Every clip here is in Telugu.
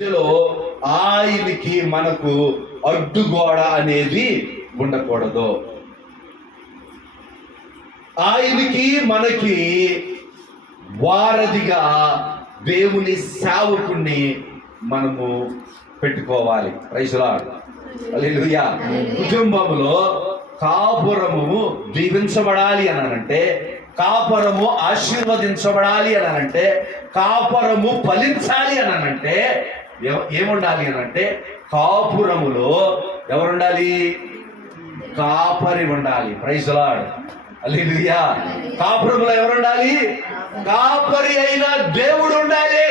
మధ్యలో ఆయనకి మనకు అడ్డుగోడ అనేది ఉండకూడదు. ఆయనకి మనకి వారధిగా దేవుని సేవకుణ్ణి మనము పెట్టుకోవాలి. ప్రైజ్ లార్డ్, హల్లెలూయా. కుటుంబంలో కాపురము దీవించబడాలి అనంటే, కాపురము ఆశీర్వదించబడాలి అనంటే, కాపురము ఫలించాలి అనంటే ఏముండాలి అనంటే, కాపురములో ఎవరుండాలి? కాపరి ఉండాలి. ప్రైజ్ లార్డ్, హల్లెలూయా. కాపురములో ఎవరుండాలి? కాపరి అయిన దేవుడు ఉండాలి.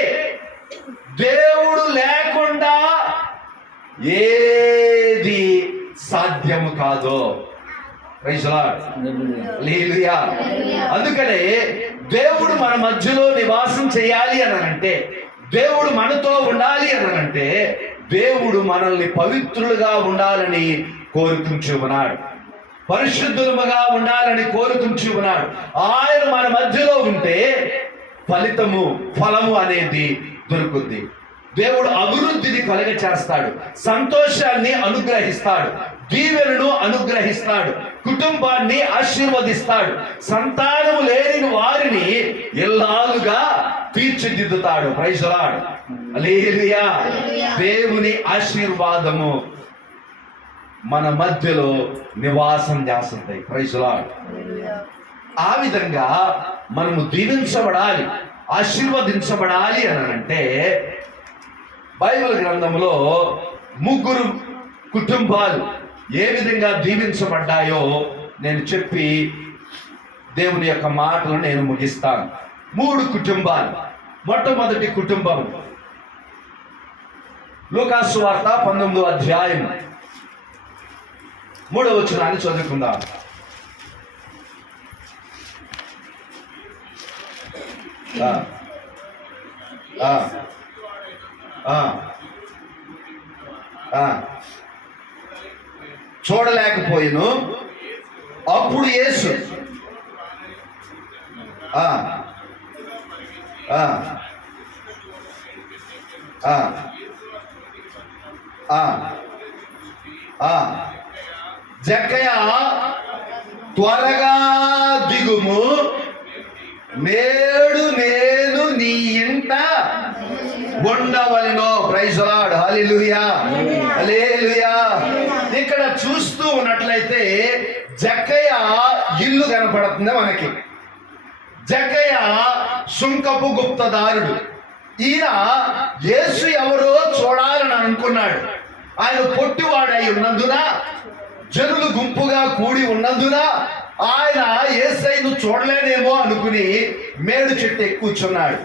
దేవుడు లేకుండా ఏది సాధ్యము కాదు. ప్రైజ్ లార్డ్, హల్లెలూయా. అందుకనే దేవుడు మన మధ్యలో నివాసం చేయాలి అనంటే, దేవుడు మనతో ఉండాలి అనంటే, దేవుడు మనల్ని పవిత్రులుగా ఉండాలని కోరుకుంటూ ఉన్నాడు, పరిశుద్ధులుగా ఉండాలని కోరుకుంటూ ఉన్నాడు. ఆయన మన మధ్యలో ఉంటే ఫలము అనేది దొరుకుద్ది. దేవుడు అభివృద్ధిని కలుగ చేస్తాడు, సంతోషాన్ని అనుగ్రహిస్తాడు, దీవెనను అనుగ్రహిస్తాడు, కుటుంబాన్ని ఆశీర్వదిస్తాడు, సంతానము లేని వారిని ఇల్లాలుగా తీర్చిదిద్దుతాడు. ప్రైజ్ లార్డ్, హల్లెలూయా. దేవుని ఆశీర్వాదము మన మధ్యలో నివాసం చేస్తుంది. Praise Lord. ఆ విధంగా మనము దీవించబడాలి, ఆశీర్వదించబడాలి అని అంటే, బైబిల్ గ్రంథంలో 3 కుటుంబాలు ఏ విధంగా దీవించబడ్డాయో నేను చెప్పి దేవుని యొక్క మాటలు నేను ముగిస్తాను. 3 కుటుంబాలు. మొట్టమొదటి కుటుంబం లూకాసు వార్త 19వ అధ్యాయం 3వ వచనాన్ని చదువుకుందాం. చూడలేకపోయిను. అప్పుడు యేసు జక్కయ్య త్వరగా దిగుము, నేడు నేను నీ ఇంట ఉండవలెను. ప్రైజ్ లార్డ్, హల్లెలూయా, హల్లెలూయా. ఇక్కడ చూస్తూ ఉన్నట్లయితే జక్కయ్య ఇల్లు కనపడుతుంది మనకి. జక్కయ్య సుంకపు గుప్తదారుడు. ఈయన యేసు ఎవరో చూడాలని అనుకున్నాడు. ఆయన పొట్టివాడై ఉన్నందున, జనులు గుంపుగా కూడి ఉన్నందున ఆయన యేసయ్యను చూడలేనేమో అనుకుని మేడు చెట్టు ఎక్కి కూర్చున్నాడు.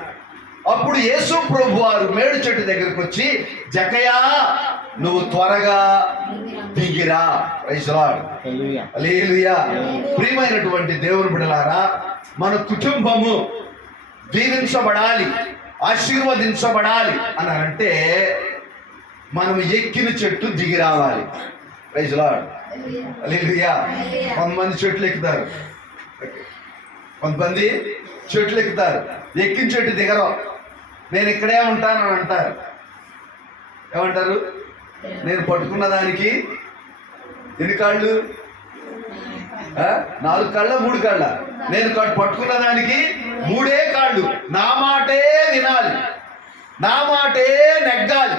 అప్పుడు యేసు ప్రభు వారు మేడు చెట్టు దగ్గరికి వచ్చి, జక్కయ్య నువ్వు త్వరగా దిగిరా. ప్రైజ్ లార్డ్, హల్లెలూయా. ప్రియమైనటువంటి దేవుని బిడ్డలారా, మన కుటుంబము దీవించబడాలి, ఆశీర్వదించబడాలి అని అంటే మనం ఎక్కిన చెట్టు దిగి రావాలి. ప్రైజ్ లార్డ్, హల్లెలూయా. కొంతమంది చెట్లు ఎక్కుతారు, కొంతమంది చెట్లు ఎక్కుతారు, ఎక్కిన చెట్టు దిగరు. నేను ఇక్కడే ఉంటానని అంటారు. ఏమంటారు? నేను పట్టుకున్న దానికి ఎన్ని కాళ్ళు? 4 కాళ్ళ 3 కాళ్ళ? నేను పట్టుకున్న దానికి 3 కాళ్ళు. నా మాటే వినాలి, నా మాటే నెగ్గాలి.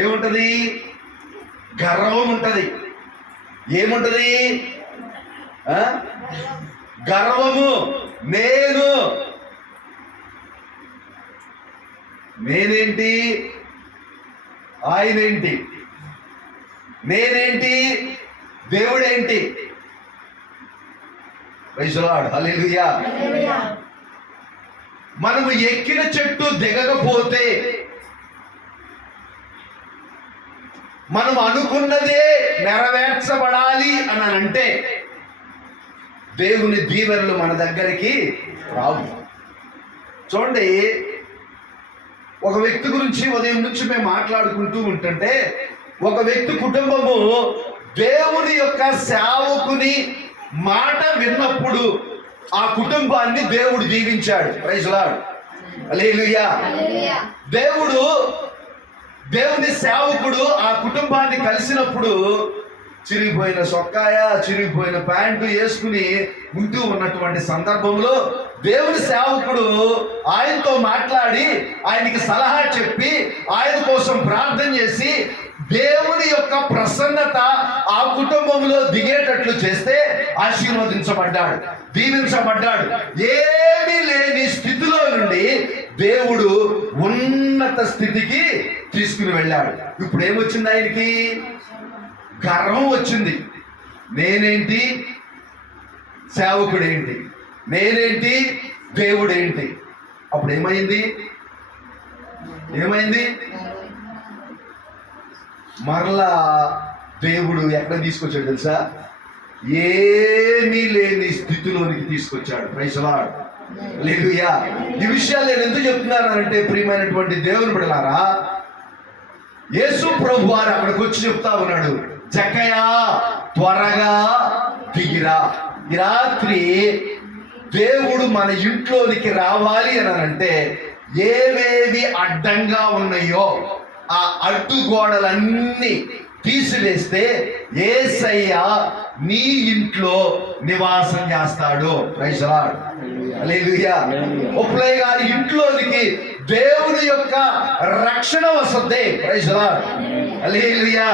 ఏముంటది? గర్వం ఉంటది. ఏముంటది? గర్వము. నేనేంటి, ఆయనేంటి, నేనేంటి, దేవుడేంటి. ప్రైజ్ లార్డ్, హల్లెలూయా. మనము ఎక్కిన చెట్టు దిగకపోతే, మనం అనుకున్నదే నెరవేర్చబడాలి అని అంటే దేవుని దీవెనలు మన దగ్గరికి రావు. చూడండి, ఒక వ్యక్తి గురించి ఉదయం నుంచి మేము మాట్లాడుకుంటూ ఉంటుంటే, ఒక వ్యక్తి కుటుంబము దేవుని యొక్క సేవకుని మాట విన్నప్పుడు ఆ కుటుంబాన్ని దేవుడు దీవించాడు. Praise Lord. హల్లెలూయా. దేవుని సేవకుడు ఆ కుటుంబాన్ని కలిసినప్పుడు చిరిగిపోయిన సొక్కాయ, చిరిగిపోయిన ప్యాంటు వేసుకుని ఉంటూ ఉన్నటువంటి సందర్భంలో దేవుని సేవకుడు ఆయనతో మాట్లాడి ఆయనకి సలహా చెప్పి ఆయన కోసం ప్రార్థన చేసి దేవుని యొక్క ప్రసన్నత ఆ కుటుంబంలో దిగేటట్లు చేస్తే ఆశీర్వదించబడ్డాడు, దీవించబడ్డాడు. ఏమీ లేని స్థితిలో నుండి దేవుడు ఉన్నత స్థితికి తీసుకుని వెళ్ళాడు. ఇప్పుడు ఏమొచ్చింది? ఆయనకి గర్వం వచ్చింది. నేనేంటి, సేవకుడేంటి, నేనేంటి, దేవుడేంటి. అప్పుడు ఏమైంది? మరలా దేవుడు ఎక్కడ తీసుకొచ్చాడు తెలుసా? ఏమీ లేని స్థితిలోనికి తీసుకొచ్చాడు. Praise Lord. హల్లెలూయా. ఈ విషయాలు నేను ఎందుకు చెప్తున్నానంటే, ప్రియమైనటువంటి దేవుని బిడ్డలారా, యేసు ప్రభు వారు అక్కడికి వచ్చి చెప్తా ఉన్నాడు, జక్కయ్య త్వరగా దిగిరా. ఈ రాత్రి దేవుడు మన ఇంట్లోనికి రావాలి అని అంటే ఏవేవి అడ్డంగా ఉన్నాయో ఆ అడ్డుగోడలన్నీ తీసివేస్తే యేసయ్య నీ ఇంట్లో నివాసం చేస్తాడు. Praise Lord. హల్లెలూయా. ఒప్లయ్య గారి ఇంట్లోనికి దేవుని యొక్క రక్షణ వస్తుంది. Praise Lord. హల్లెలూయా.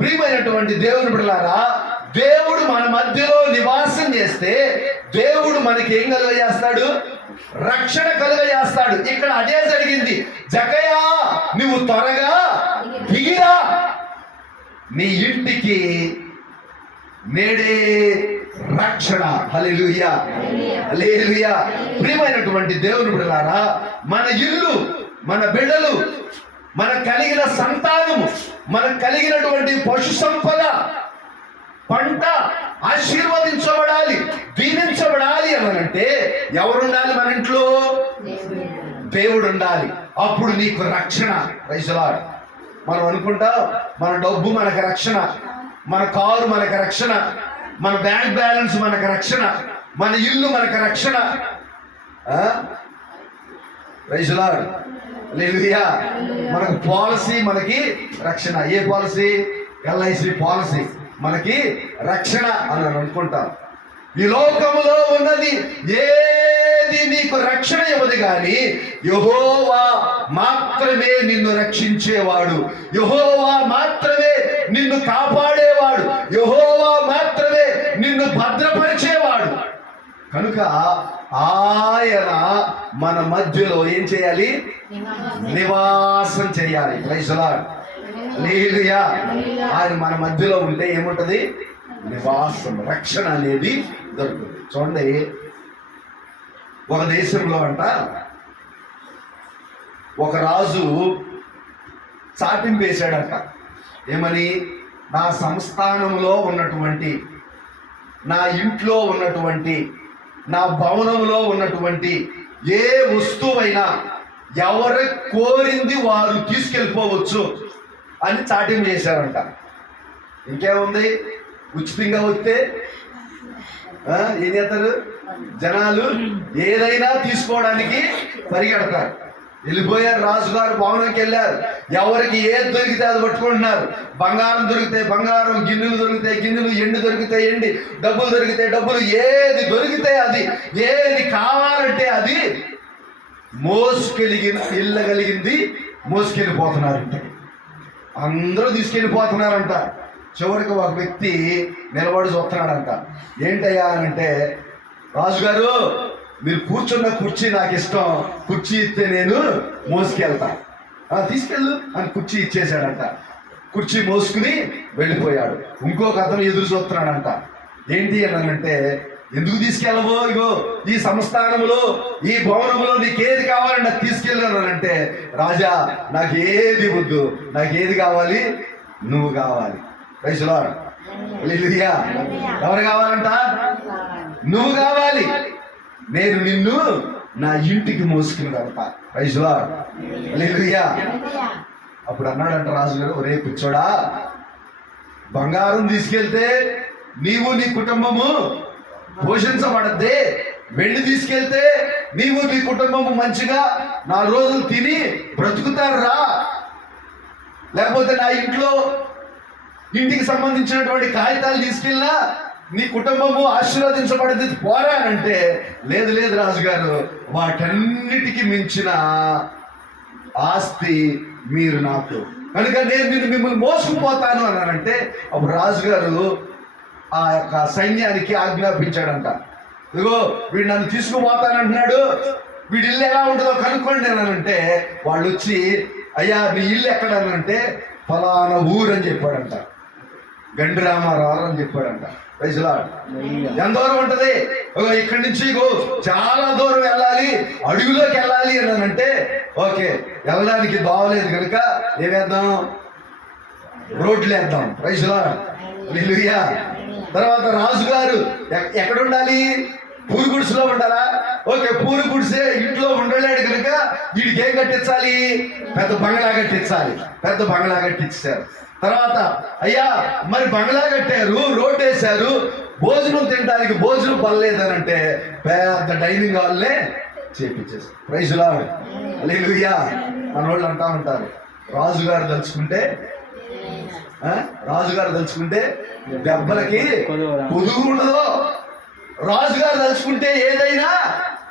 ప్రియమైనటువంటి దేవుని బిడ్డలారా, దేవుడు మన మధ్యలో నివాసం చేస్తే దేవుడు మనకి ఏం కలుగజేస్తాడు? రక్షణ కలుగజేస్తాడు. ఇక్కడ అదే జరిగింది. జక్కయ్య నువ్వు త్వరగా దిగిరా, నీ ఇంటికి నేడే రక్షణ. హల్లెలూయా. హల్లెలూయా. ప్రియమైనటువంటి దేవుని బిడ్డలారా, మన ఇల్లు, మన బిడ్డలు, మనకు కలిగిన సంతానము, మనకు కలిగినటువంటి పశు సంపద, పంట ఆశీర్వదించబడాలి, దీవించబడాలి అని అంటే ఎవరుండాలి? మన ఇంట్లో దేవుడు ఉండాలి. అప్పుడు నీకు రక్షణ. Praise Lord. మనం అనుకుంటాం మన డబ్బు మనకు రక్షణ, మన కారు మనకు రక్షణ, మన బ్యాంక్ బ్యాలెన్స్ మనకు రక్షణ, మన ఇల్లు మనకు రక్షణ. Praise Lord. హల్లెలూయా. మనకు పాలసీ మనకి రక్షణ. ఏ పాలసీ? LIC పాలసీ మనకి రక్షణ అని అనుకుంటాం. ఈ లోకములో ఉన్నది ఏది నీకు రక్షణ ఇవ్వదు కానీ యెహోవా మాత్రమే నిన్ను రక్షించేవాడు, యెహోవా మాత్రమే నిన్ను కాపాడేవాడు, యెహోవా మాత్రమే నిన్ను భద్రపరిచేవాడు. కనుక ఆయన మన మధ్యలో ఏం చేయాలి? నివాసం చేయాలి. Praise Lord. హల్లెలూయా. ఆయన మన మధ్యలో ఉంటే ఏముంటది? నివాసం, రక్షణ అనేది దొరుకుతుంది. చూడండి, ఒక దేశంలో అంట ఒక రాజు చాటింపు వేశాడంట. ఏమని? నా సంస్థానంలో ఉన్నటువంటి, నా ఇంట్లో ఉన్నటువంటి, నా భవనంలో ఉన్నటువంటి ఏ వస్తువైనా ఎవరు కోరింది వారు తీసుకెళ్ళిపోవచ్చు అని చాటింపు చేశారంట. ఇంకేముంది? ఉచితంగా వస్తే ఏం చేస్తారు జనాలు? ఏదైనా తీసుకోవడానికి పరిగెడతారు. వెళ్ళిపోయారు. రాజుగారు భవనంకి వెళ్ళారు. ఎవరికి ఏది దొరికితే అది పట్టుకుంటున్నారు. బంగారం దొరికితే బంగారం, గిన్నెలు దొరికితే గిన్నెలు, ఎండు దొరికితే ఎండి, డబ్బులు దొరికితే డబ్బులు, ఏది దొరికితే అది, ఏది కావాలంటే అది వెళ్ళగలిగింది మోసుకెళ్ళిపోతున్నారంట. అందరూ తీసుకెళ్ళిపోతున్నారంట. చివరికి ఒక వ్యక్తి నిలబడి చూస్తున్నాడంట. ఏంటయ్యా అని అంటే, రాజుగారు మీరు కూర్చున్న కుర్చీ నాకు ఇష్టం, కుర్చీ ఇస్తే నేను మోసుకెళ్తా. తీసుకెళ్ళు అని కుర్చీ ఇచ్చేశాడంట. కుర్చీ మోసుకుని వెళ్ళిపోయాడు. ఇంకొక అతను ఎదురు చూస్తున్నాడంట. ఏంటి అని అంటే, ఎందుకు తీసుకెళ్ళవో? ఇగో ఈ సంస్థానంలో, ఈ భవనంలో నీకేది కావాలని నాకు తీసుకెళ్ళాను అంటే, రాజా నాకు ఏది వద్దు, నాకేది కావాలి? నువ్వు కావాలి. Praise Lord. హల్లెలూయా. ఎవరు కావాలంట? నువ్వు కావాలి. నేను నిన్ను నా ఇంటికి మోసుకుని వెళ్తా. Praise Lord. హల్లెలూయా. అప్పుడు అన్నాడంట రాజుగారు, ఒరే పిచ్చోడా, బంగారం తీసుకెళ్తే నీవు నీ కుటుంబము పోషించబడద్దే, వెండి తీసుకెళ్తే నీవు నీ కుటుంబము మంచిగా 4 రోజులు తిని బ్రతుకుతారా, లేకపోతే నా ఇంటికి సంబంధించినటువంటి కాగితాలు తీసుకెళ్ళినా నీ కుటుంబము ఆశీర్వదించబడింది పోరా అంటే, లేదు లేదు రాజుగారు, వాటన్నిటికీ మించిన ఆస్తి మీరు నాకు, కనుక నేను మిమ్మల్ని మోసుకుపోతాను అన్నానంటే, అప్పుడు రాజుగారు ఆ యొక్క సైన్యానికి ఆజ్ఞాపించాడంట, ఇదిగో వీడు నన్ను తీసుకుపోతానంటున్నాడు, వీడి ఇల్లు ఎలా ఉంటుందో కనుక్కోండి అనంటే, వాళ్ళు వచ్చి అయ్యా నీ ఇల్లు ఎక్కడనంటే ఫలానా ఊరు అని చెప్పాడంట, గండి రామారావు అని చెప్పాడంట. ఎంత దూరం ఉంటది, ఇక్కడి నుంచి చాలా దూరం వెళ్ళాలి, అడుగులోకి వెళ్ళాలి అని అంటే, ఓకే వెళ్ళడానికి బాగలేదు కనుక ఏమేద్దాం, రోడ్లు వేద్దాం. రైతులా తర్వాత రాజుగారు ఎక్కడ ఉండాలి, పూరి గుడిసెలో ఉండాలా, ఓకే పూరి గుడిసే ఇంట్లో ఉండలేడు కనుక వీడికి ఏం కట్టించాలి, పెద్ద బంగ్లా కట్టించాలి. పెద్ద బంగ్లా కట్టించారు. తర్వాత అయ్యా మరి బంగ్లా కట్టారు, రోడ్డు వేశారు, భోజనం తినడానికి భోజనం పర్లేదనంటే పెద్ద డైనింగ్ హాల్నే చేపించేస్తారు. ప్రైజులా హల్లెలూయా. మన వాళ్ళు అంటా ఉంటారు, రాజుగారు తలుచుకుంటే దెబ్బలకి పొదుగు ఉండదు, రాజుగారు తలుచుకుంటే ఏదైనా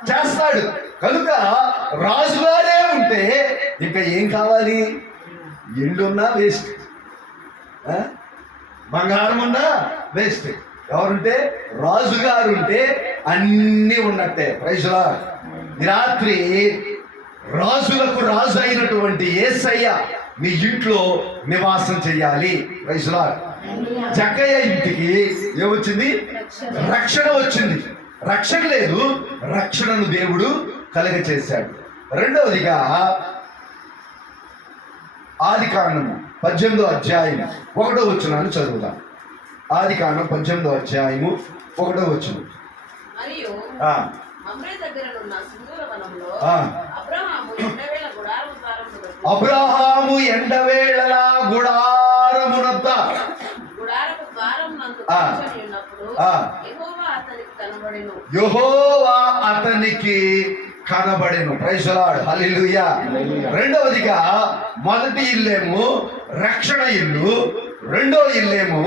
చేస్తాడు. కనుక రాజుగారే ఉంటే ఇంకా ఏం కావాలి, ఎండున్నా వేస్ట్, బంగారం ఉన్నా వేస్ట్. ఎవరుంటే, రాజుగారు ఉంటే అన్నీ ఉన్నట్టే. ప్రైజులా. ఈ రాత్రి రాజులకు రాజు అయినటువంటి యేసయ్య మీ ఇంట్లో నివాసం చెయ్యాలి. ప్రైజులా. జక్కయ్య ఇంటికి ఏమొచ్చింది, రక్షణ వచ్చింది. రక్షణ లేదు, రక్షణను దేవుడు కలుగచేశాడు. రెండవదిగా ఆదికాండము 18వ అధ్యాయం 1వ వచనాన్ని చదువుదాం. ఆదికాండం 18వ అధ్యాయము 1వ వచనం. అబ్రహాము ఎండవేళల గుడారమునొద్ద యెహోవా అతనికి కనబడెను. Praise the lord. హల్లెలూయా. రెండవదిగా మొదటి ఇల్లేమో రక్షణ ఇల్లు, రెండో ఇల్లేమో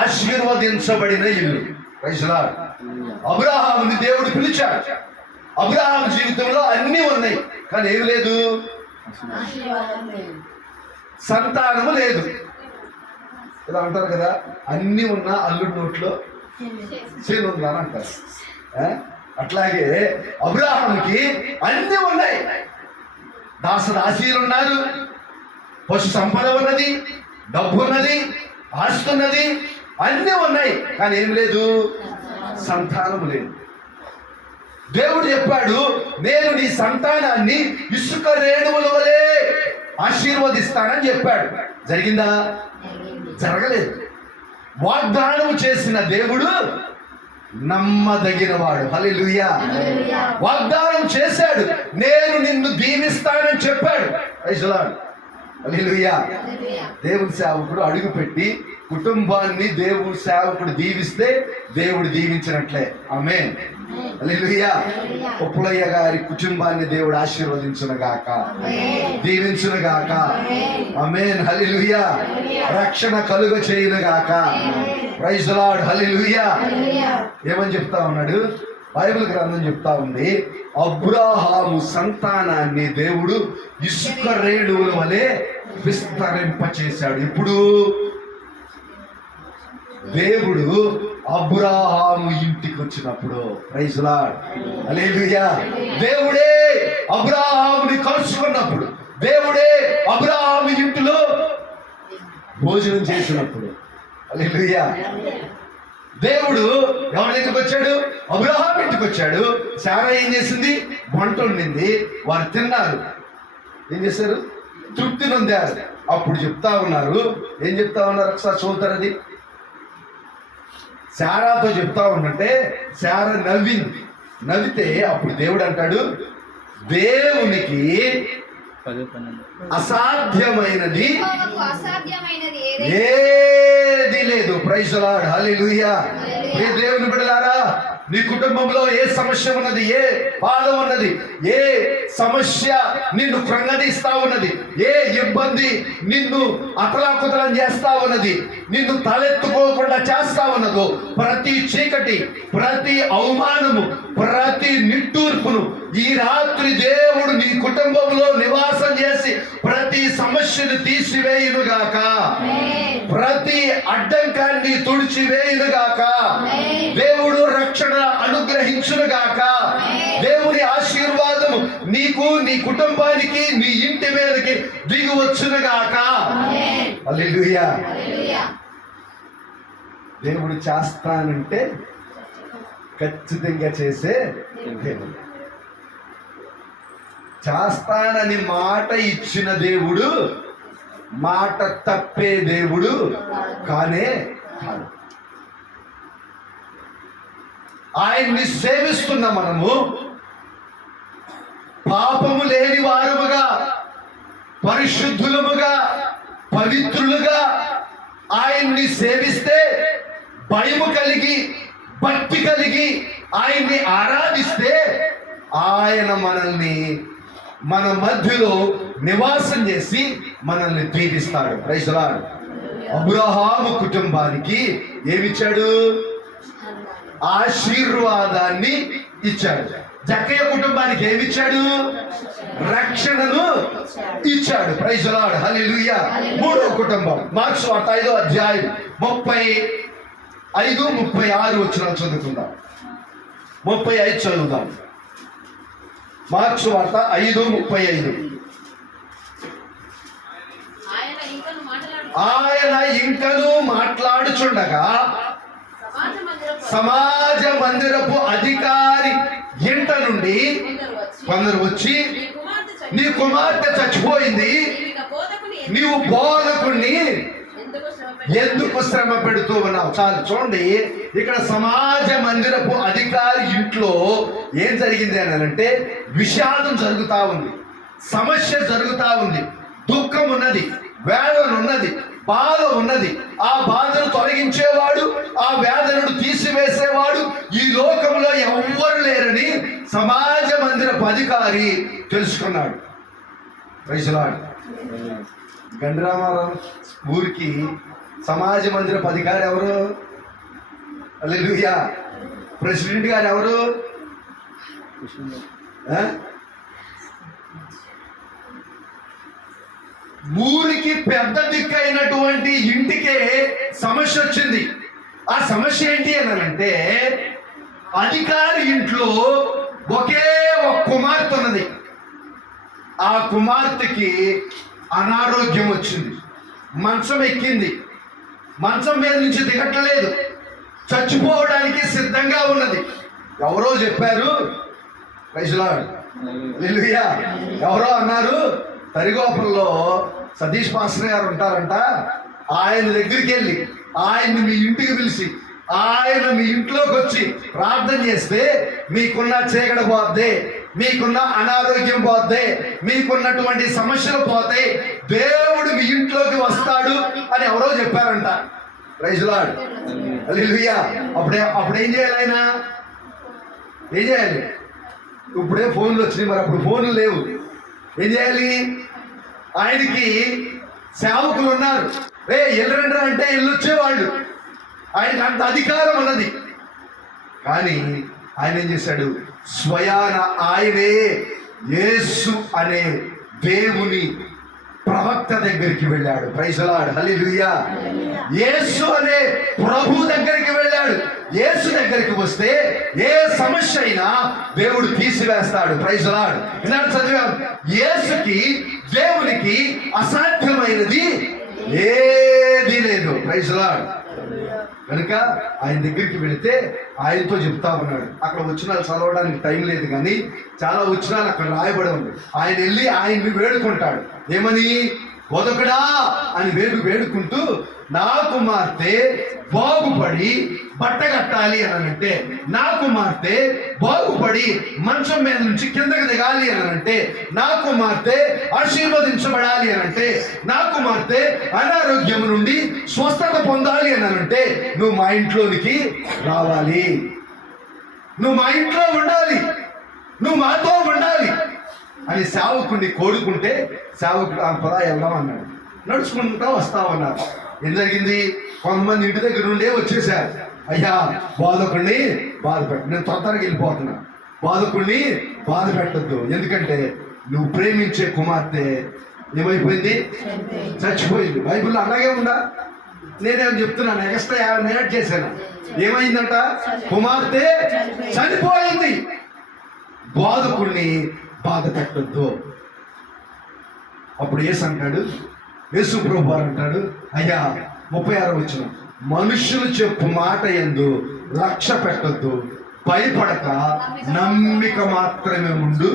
ఆశీర్వదించబడిన ఇల్లు. Praise the lord. అబ్రహాముని దేవుడు పిలిచాడు. అబ్రహాము జీవితంలో అన్నీ ఉన్నాయి, కానీ ఏమి లేదు, సంతానము లేదు. ఇలా అంటారు కదా, అన్నీ ఉన్నా అల్లుడి నోట్లో చేను ఉందా అని అంటారు. అట్లాగే అబ్రహాముకి అన్నీ ఉన్నాయి, దాసదాసీలు ఉన్నారు, పశు సంపద ఉన్నది, డబ్బు ఉన్నది, ఆస్తి ఉన్నది, అన్నీ ఉన్నాయి, కానీ ఏం లేదు, సంతానము లేదు. దేవుడు చెప్పాడు, నేను నీ సంతానాన్ని ఇసుక రేణువుల వలె ఆశీర్వదిస్తానని చెప్పాడు. జరిగిందా? జరగలేదు. వాగ్దానం చేసిన దేవుడు నమ్మదగినవాడు. హల్లెలూయా. వాగ్దానం చేశాడు, నేను నిన్ను దీవిస్తానని చెప్పాడు. Praise the lord. హల్లెలూయా. దేవుని సేవకుడు అడుగుపెట్టి కుటుంబాన్ని దేవుని సేవకుడు దీవిస్తే దేవుడు దీవించినట్లే. ఆమేన్. హల్లెలూయా. ఉప్పులయ్య గారి కుటుంబాన్ని దేవుడు ఆశీర్వదించునుగాక, దీవించునుగాక. ఆమేన్. హల్లెలూయా. రక్షణ కలుగ చేయునుగాక. Praise the lord. హల్లెలూయా. ఏమని చెప్తా ఉన్నాడు, బైబిల్ గ్రంథం చెప్తా ఉంది, అబ్రహాము సంతానాన్ని దేవుడు ఇసుక రేణువుల వలె విస్తరింపచేశాడు. ఇప్పుడు దేవుడు అబ్రహాము ఇంటికి వచ్చినప్పుడు, ప్రైజ్ ది లార్డ్. హల్లెలూయా. దేవుడే అబ్రహాముని కలుసుకున్నప్పుడు, దేవుడే అబ్రహాము ఇంటిలో భోజనం చేసినప్పుడు, హల్లెలూయా. దేవుడు ఎవరి దగ్గరికి వచ్చాడు, అబ్రహాము ఇంటికి వచ్చాడు. శారా ఏం చేసింది, వంట వండింది, వారు తిన్నారు. ఏం చేశారు, తృప్తి నొందారు. అప్పుడు చెప్తా ఉన్నారు, ఏం చెప్తా ఉన్నారు, ఒకసారి చూద్దారు. అది శారాతో చెప్తా ఉన్నట్టే శారా నవ్వింది. నవ్వితే అప్పుడు దేవుడు అంటాడు, దేవునికి అసాధ్యమైనది ఏది లేదు. Praise the lord. హల్లెలూయా. దేవుని బిడ్డలారా, నీ కుటుంబంలో ఏ సమస్య ఉన్నది, ఏ బాధ ఉన్నది, ఏ సమస్య నిన్ను కృంగదీస్తా ఉన్నది, ఏ ఇబ్బంది నిన్ను అతలాకుతలం చేస్తా ఉన్నది, నిన్ను తలెత్తుకోకుండా చేస్తా ఉన్నదో, ప్రతి చీకటి, ప్రతి అవమానము, ప్రతి నిట్టూర్పును ఈ రాత్రి దేవుడు నీ కుటుంబంలో నివాసం చేసి ప్రతి సమస్యను తీసివేయునుగాక, ప్రతి అడ్డంకాన్ని తుడిచివేయునుగాక, దేవుడు రక్షణ అనుగ్రహించునుగాక, దేవుని ఆశీర్వాదము నీకు, నీ కుటుంబానికి, నీ ఇంటి మీదకి దిగివచ్చునుగాక. హల్లెలూయా. దేవుడు చేస్తానంటే ఖచ్చితంగా చేసే దేవుడు. చేస్తానని మాట ఇచ్చిన దేవుడు మాట తప్పే దేవుడు కానే కాదు. ఆయన్ని సేవిస్తున్న మనము పాపము లేని వారముగా, పరిశుద్ధులముగా, పవిత్రులుగా ఆయన్ని సేవిస్తే, భయము కలిగి, భక్తి కలిగి ఆయన్ని ఆరాధిస్తే ఆయన మనల్ని మన మధ్యలో నివాసం చేసి మనల్ని దీవిస్తాడు. Praise the lord. అబ్రహాము కుటుంబానికి ఏమిచ్చాడు? ఆశీర్వాదాన్ని ఇచ్చాడు. జక్కయ్య కుటుంబానికి ఏమిచ్చాడు? రక్షణను ఇచ్చాడు. Praise the lord. హల్లెలూయా. మూడో కుటుంబం మార్క్స్ వార్త 5వ అధ్యాయం 35, 36 వచనాలు చదువుకుందాం. 35 చదువుదాం. మార్క్స్ వార్త 5:35. ఆయన ఇంకను మాట్లాడుచుండగా సమాజ మందిరపు అధికారి ఇంట నుండి కొందరు వచ్చి, నీ కుమార్తె చచ్చిపోయింది, నీవు బోధకుణ్ణి ఎందుకు శ్రమ పెడుతూ ఉన్నావు? చాలు చూడండి, ఇక్కడ సమాజ మందిరపు అధికారి ఇంట్లో ఏం జరిగింది అని అంటే విషాదం జరుగుతా ఉంది, సమస్య జరుగుతా ఉంది, దుఃఖం ఉన్నది, వేదన ఉన్నది, బాధ ఉన్నది. ఆ బాధను తొలగించేవాడు, ఆ వేదనను తీసివేసేవాడు ఈ లోకంలో ఎవ్వరు లేరని సమాజ మందిరపు అధికారి తెలుసుకున్నాడు. Praise the lord. గండిరామారావు ఊరికి సమాజ మందిరపు అధికారి ఎవరు? హల్లెలూయా. ప్రెసిడెంట్ గారు ఎవరు? ఊరికి పెద్ద దిక్కైనటువంటి ఇంటికే సమస్య వచ్చింది. ఆ సమస్య ఏంటి అని అంటే, అధికారి ఇంట్లో ఒకే ఒక కుమార్తె ఉన్నది. ఆ కుమార్తెకి అనారోగ్యం వచ్చింది, మంచం ఎక్కింది, మంచం మీద నుంచి దిగట్లేదు, చచ్చిపోవడానికి సిద్ధంగా ఉన్నది. ఎవరో చెప్పారు. Praise the lord. హల్లెలూయా. ఎవరో అన్నారు, తరిగోపంలో సతీష్ మాస్టర్ గారు ఉంటారంట, ఆయన దగ్గరికి వెళ్ళి ఆయన్ని మీ ఇంటికి పిలిచి ఆయన మీ ఇంట్లోకి వచ్చి ప్రార్థన చేస్తే మీకున్న చీకటి పోద్ది, మీకున్న అనారోగ్యం పోద్ది, మీకున్నటువంటి సమస్యలు పోతాయి, దేవుడు మీ ఇంట్లోకి వస్తాడు అని ఎవరో చెప్పారంట. Praise the lord. హల్లెలూయా. అప్పుడు ఏం చేయాలి? ఆయన ఏం చేయాలి? ఇప్పుడే ఫోన్లు వచ్చినాయి, మరి అప్పుడు ఫోన్లు లేవు. ఏం చేయాలి? ఆయనకి సేవకులు ఉన్నారు, రే ఎల్లురండ్రా అంటే ఇల్లు వచ్చేవాళ్ళు. ఆయనకి అంత అధికారం ఉన్నది. కానీ ఆయన ఏం చేశాడు? స్వయాన ఆయనే యేసు అనే దేవుని ప్రవక్త దగ్గరికి వెళ్ళాడు. Praise the lord. హల్లెలూయా. యేసు అనే ప్రభు దగ్గరికి వెళ్ళాడు. యేసు దగ్గరికి వస్తే ఏ సమస్య అయినా దేవుడు తీసివేస్తాడు. Praise the lord. ఇలాంటి చదివాం, యేసుకి దేవునికి అసాధ్యమైనది ఏదీ లేదు. Praise the Lord. కనుక ఆయన దగ్గరికి వెళితే ఆయనతో చెప్తా ఉన్నాడు. అక్కడ వచనాలు చదవడానికి టైం లేదు, కానీ చాలా వచనాలు అక్కడ రాయబడి ఉంది. ఆయన వెళ్ళి ఆయన్ని వేడుకుంటాడు. ఏమని? బోధకుడా అని వేడుకుంటూ, నా కుమార్తె బాగుపడి బట్ట కట్టాలి అని అంటే, నా కుమార్తె బాగుపడి మంచం మీద నుంచి కిందకి దిగాలి అని అంటే, నా కుమార్తె ఆశీర్వదించబడాలి అని అంటే, నా కుమార్తె అనారోగ్యం నుండి స్వస్థత పొందాలి అని అంటే, నువ్వు మా ఇంట్లోనికి రావాలి. నువ్వు మా ఇంట్లో ఉండాలి, నువ్వు మాతో ఉండాలి అని సేవకుడిని కోరుకుంటే సేవకుడు పదా వెళ్దాం అన్నాడు. నడుచుకుంటా వస్తామన్నారు. ఏం జరిగింది? కొంతమంది ఇంటి దగ్గర నుండే వచ్చేసారు. అయ్యా బాధకుడిని బాధ పెట్టు, నేను తొందరగా వెళ్ళిపోతున్నా, బాధకుడిని బాధ పెట్టద్దు, ఎందుకంటే నువ్వు ప్రేమించే కుమార్తె ఏమైపోయింది? చచ్చిపోయింది. బైబిల్లో అలాగే ఉందా? నేనేం చెప్తున్నాను, ఎక్స్ట్రా యాడ్ చేశాను. ఏమైందంట? కుమార్తె చనిపోయింది. బాధకుడిని బాధ పెట్టద్దు. అప్పుడు యేసు అంటాడు, యేసు ప్రభువు వారు అంటాడు, అయ్యా 36 వచనం, మనుషులు చెప్పు మాట యందు లక్ష్య పెట్టద్దు, భయపడక నమ్మిక మాత్రమే ఉండు,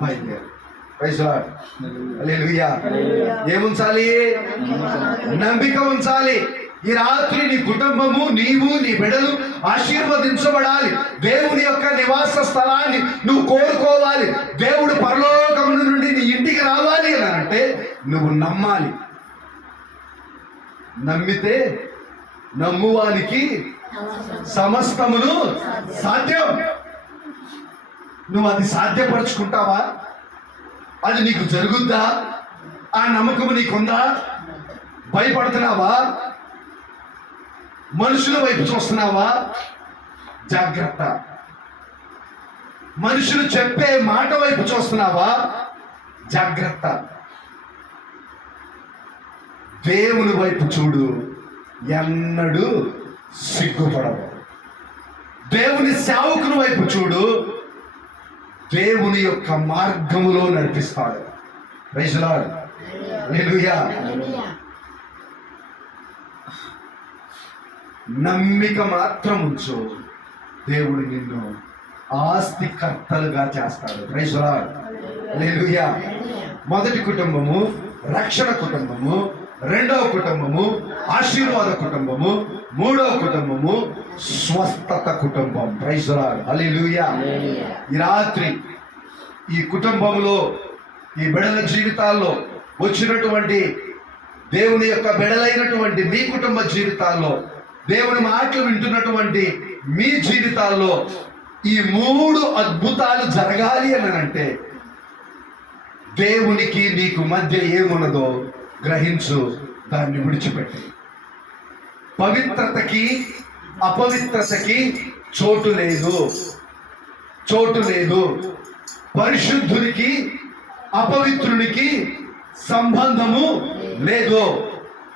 బయలుదేరు. హల్లెలూయా. ఏముంచాలి? నమ్మిక ఉంచాలి. ఈ రాత్రి నీ కుటుంబము, నీవు, నీ బిడ్డలు ఆశీర్వదించబడాలి. దేవుని యొక్క నివాస స్థలాన్ని నువ్వు కోరుకోవాలి. దేవుడు పరలోకము నుండి నీ ఇంటికి రావాలి అని అంటే నువ్వు నమ్మాలి. నమ్మితే నమ్మువానికి సమస్తమును సాధ్యం. నువ్వు అది సాధ్యపరచుకుంటావా? అది నీకు జరుగుద్దా? ఆ నమ్మకము నీకుందా? భయపడుతున్నావా? మనుషుల వైపు చూస్తున్నావా? జాగ్రత్త. మనుషులు చెప్పే మాట వైపు చూస్తున్నావా? జాగ్రత్త. దేవుని వైపు చూడు, ఎన్నడూ సిగ్గుపడవు. దేవుని సేవకుని వైపు చూడు, దేవుని యొక్క మార్గములో నడిపిస్తాడు. Praise the lord. హల్లెలూయా. నమ్మిక మాత్రం ఉంచు, దేవుడు నిన్ను ఆస్తికర్తలుగా చేస్తాడు. Praise the lord. హల్లెలూయా. మొదటి కుటుంబము రక్షణ కుటుంబము, రెండవ కుటుంబము ఆశీర్వాద కుటుంబము, మూడవ కుటుంబము స్వస్థత కుటుంబం. Praise the lord. హల్లెలూయా. ఈ రాత్రి ఈ కుటుంబంలో, ఈ బిడ్డల జీవితాల్లో వచ్చినటువంటి దేవుని యొక్క బిడ్డలైనటువంటి మీ కుటుంబ జీవితాల్లో, దేవుని మాటలు వింటున్నటువంటి మీ జీవితాల్లో ఈ 3 అద్భుతాలు జరగాలి అని అంటే దేవునికి నీకు మధ్య ఏమున్నదో గ్రహించు, దాన్ని విడిచిపెట్టి. పవిత్రతకి అపవిత్రతకి చోటు లేదు, చోటు లేదు. పరిశుద్ధునికి అపవిత్రునికి సంబంధము లేదు.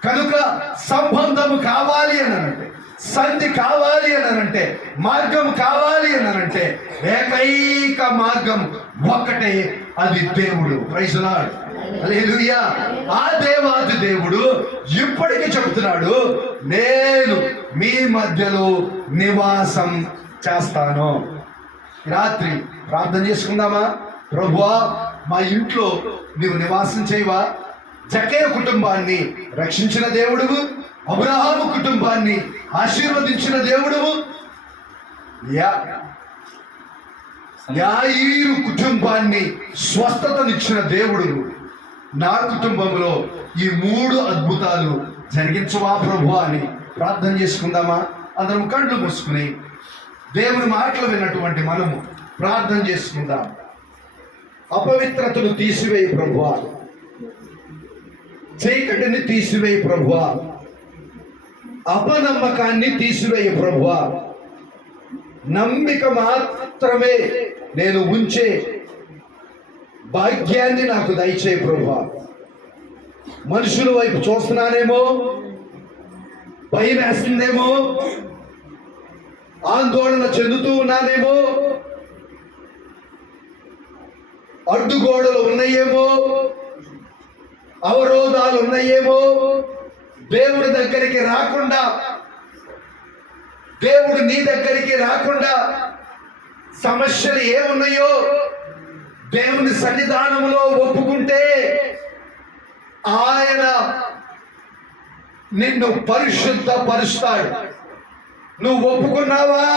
కనుక సంబంధము కావాలి అని అంటే, సంధి కావాలి అని అంటే, మార్గం కావాలి అని అంటే ఏకైక మార్గం ఒక్కటే, అది దేవుడు. Praise the lord. హల్లెలూయా. ఆ దేవాది దేవుడు ఇప్పటికీ చెబుతున్నాడు, నేను మీ మధ్యలో నివాసం చేస్తాను. రాత్రి ప్రార్థన చేసుకుందామా? ప్రభువా, మా ఇంట్లో నీవు నివాసం చేయవా? జక్కయ్య కుటుంబాన్ని రక్షించిన దేవుడువు, అబ్రహాము కుటుంబాన్ని ఆశీర్వదించిన దేవుడువు, యాయీరు కుటుంబాన్ని స్వస్థతనిచ్చిన దేవుడు, నా కుటుంబంలో ఈ 3 అద్భుతాలు జరిగించవా ప్రభువా అని ప్రార్థన చేసుకుందామా? అందరం కళ్ళు మూసుకుని దేవుని మాటలు విన్నటువంటి మనము ప్రార్థన చేసుకుందాం. అపవిత్రతను తీసివేయి ప్రభువా, చీకటిని తీసివేయి ప్రభువా, అపనమ్మకాన్ని తీసివేయి ప్రభువా, నమ్మిక మాత్రమే నేను ఉంచే భాగ్యాన్ని నాకు దయచేయి ప్రభువా. మనుషుల వైపు చూస్తున్నానేమో, భయం వేస్తుందేమో, ఆందోళన చెందుతూ ఉన్నానేమో, అడ్డుగోడలు ఉన్నాయేమో, అవరోధాలు ఉన్నాయేమో, దేవుడి దగ్గరికి రాకుండా, దేవుడు నీ దగ్గరికి రాకుండా సమస్యలు ఏమున్నాయో దేవుని సన్నిధానంలో ఒప్పుకుంటే ఆయన నిన్ను పరిశుద్ధపరుస్తాడు. నువ్వు ఒప్పుకున్నావా?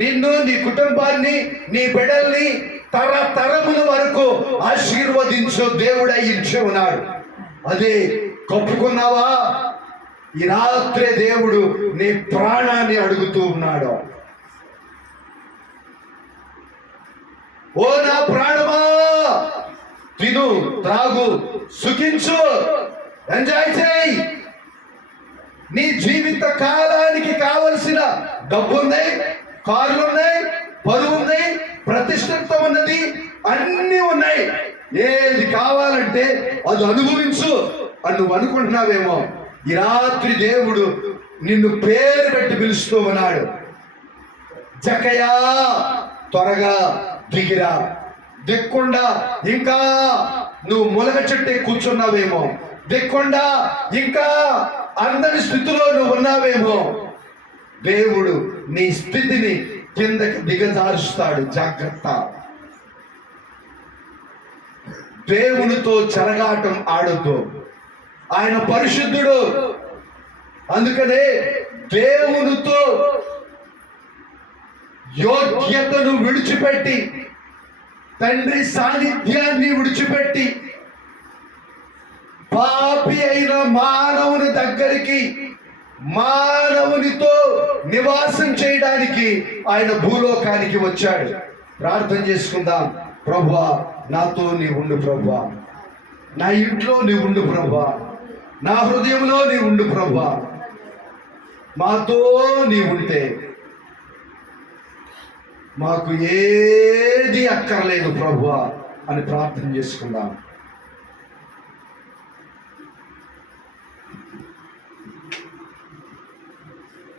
నిన్ను, నీ కుటుంబాన్ని, నీ బిడ్డల్ని తరతరముల వరకు ఆశీర్వదించు దేవుడై ఇచ్చి ఉన్నాడు. అదే ఒప్పుకున్నావా? ఈ రాత్రే దేవుడు నీ ప్రాణాన్ని అడుగుతూ ఉన్నాడు. ఓ నా ప్రాణమా, తిను, త్రాగు, సుఖించు, ఎంజాయ్ చేయి. నీ జీవిత కాలానికి కావలసిన డబ్బు ఉంది, కార్లు ఉన్నాయి, పరువు ఉంది, ప్రతిష్టత్వం ఉన్నది, అన్నీ ఉన్నాయి. ఏది కావాలంటే అది అనుభవించు అని నువ్వు అనుకుంటున్నావేమో. ఈ రాత్రి దేవుడు నిన్ను పేరు పెట్టి పిలుస్తూ ఉన్నాడు. జకయా, త్వరగా దిగిరా. దిక్కుండా ఇంకా నువ్వు ములగ చెట్టే కూర్చున్నావేమో, దిక్కుండా ఇంకా అందరి స్థితిలో నువ్వు ఉన్నావేమో. దేవుడు నీ స్థితిని కిందకి దిగజారుస్తాడు. జాగ్రత్త. దేవునితో చెలగాటం ఆడొద్దు. ఆయన పరిశుద్ధుడు. అందుకనే దేవునితో యోగ్యతను విడిచిపెట్టి, తండ్రి సాన్నిధ్యాన్ని విడిచిపెట్టి, పాపి అయిన మానవుని దగ్గరికి, మానవునితో నివాసం చేయడానికి ఆయన భూలోకానికి వచ్చాడు. ప్రార్థన చేసుకుందాం. ప్రభువా, నాతో నీ ఉండు ప్రభువా, నా ఇంట్లో నీ ఉండు ప్రభువా, నా హృదయంలో నీ ఉండు ప్రభువా, మాతో నీ ఉంటే మాకు ఏది అక్కర్లేదు ప్రభువా అని ప్రార్థన చేసుకుందాం.